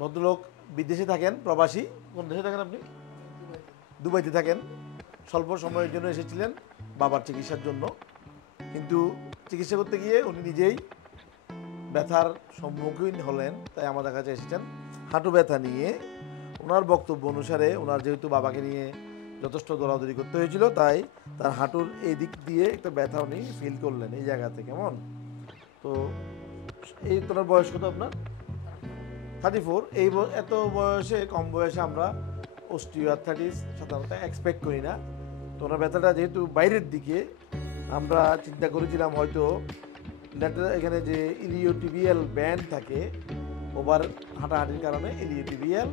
ভদ্রলোক বিদেশে থাকেন, প্রবাসী। কোন দেশে থাকেন আপনি? দুবাইতে থাকেন। স্বল্প সময়ের জন্য এসেছিলেন বাবার চিকিৎসার জন্য, কিন্তু চিকিৎসা করতে গিয়ে উনি নিজেই ব্যথার সম্মুখীন হলেন, তাই আমাদের কাছে এসেছেন হাঁটু ব্যথা নিয়ে। ওনার বক্তব্য অনুসারে ওনার যেহেতু বাবাকে নিয়ে যথেষ্ট দৌড়াদৌড়ি করতে হয়েছিল, তাই তার হাঁটুর এই দিক দিয়ে একটা ব্যথা উনি ফিল করলেন এই জায়গাতে। কেমন? তো এই তোমার বয়স কত আপনার? 34। এই এত বয়সে, কম বয়সে আমরা অস্টিওআর্থ্রাইটিস সাধারণত এক্সপেক্ট করি না। তো ওনার ব্যথাটা যেহেতু বাইরের দিকে, আমরা চিন্তা করেছিলাম হয়তো এখানে যে ইলিওটিবিয়াল ব্যান্ড থাকে, ওভার হাঁটাহাঁটির কারণে ইলিওটিবিয়াল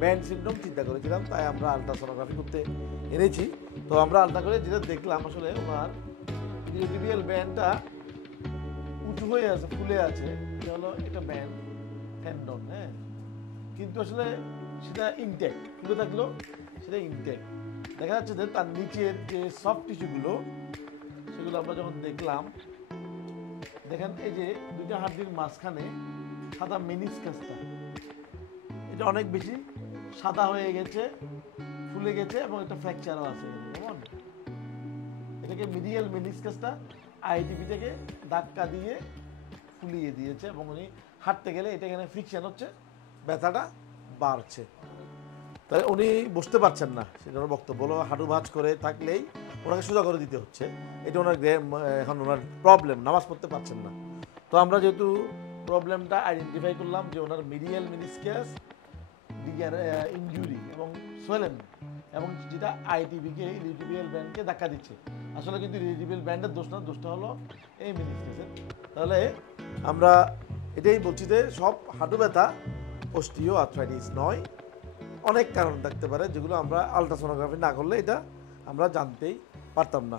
ব্যান্ড সিমটম চিন্তা করেছিলাম, তাই আমরা আলট্রাসোনোগ্রাফি করতে এনেছি। তো আমরা আলট্রা করে যেটা দেখলাম, আসলে ওনার ইলিওটিবিয়াল ব্যান্ডটা উঁচু হয়ে আছে, ফুলে আছে। এটা হলো এটা ব্যান্ড টেন্ডন, হ্যাঁ, কিন্তু আসলে সেটা ইনটেক্ট, ফুলে থাকলেও সেটা ইনটেক্ট। দেখা যাচ্ছে যে তার নিচের যে সফট টিস্যুগুলো, সেগুলো আমরা যখন দেখলাম, দেখেন এই যে দুইটা হাড্ডির মাঝখানে সাদা মেনিসকাসটা, এটা অনেক বেশি সাদা হয়ে গেছে, ফুলে গেছে, এবং একটা ফ্র্যাকচারও আছে। কেমন? এটাকে মিডিয়াল মেনিসকাসটা আইটিপি থেকে ধাক্কা দিয়ে ফুলিয়ে দিয়েছে, এবং উনি হাঁটতে গেলে এটা এখানে ফ্রিকশন হচ্ছে, ব্যথাটা বাড়ছে, তাই উনি বুঝতে পারছেন না। সেটা ওনার বক্তব্য হলো হাঁটু ভাঁজ করে থাকলেই ওনাকে সোজা করে দিতে হচ্ছে, এটা ওনার এখন ওনার প্রবলেম, নামাজ পড়তে পারছেন না। তো আমরা যেহেতু প্রবলেমটা আইডেন্টিফাই করলাম যে ওনার মিডিয়াল মেনিসকাস ইনজুরি এবং সোয়েলেন, এবং যেটা আইটিবিকে, ইলিওটিবিয়াল ব্যান্ডকে ধাক্কা দিচ্ছে। আসলে কিন্তু ইলিওটিবিয়াল ব্যান্ডের দোষ না, দোষটা হলো এই মেনিসকাসের। তাহলে আমরা এটাই বলছি যে সব হাঁটু ব্যথা অস্টিওআর্থ্রাইটিস নয়, অনেক কারণ থাকতে পারে, যেগুলো আমরা আলট্রাসোনোগ্রাফি না করলে এটা আমরা জানতেই পারতাম না।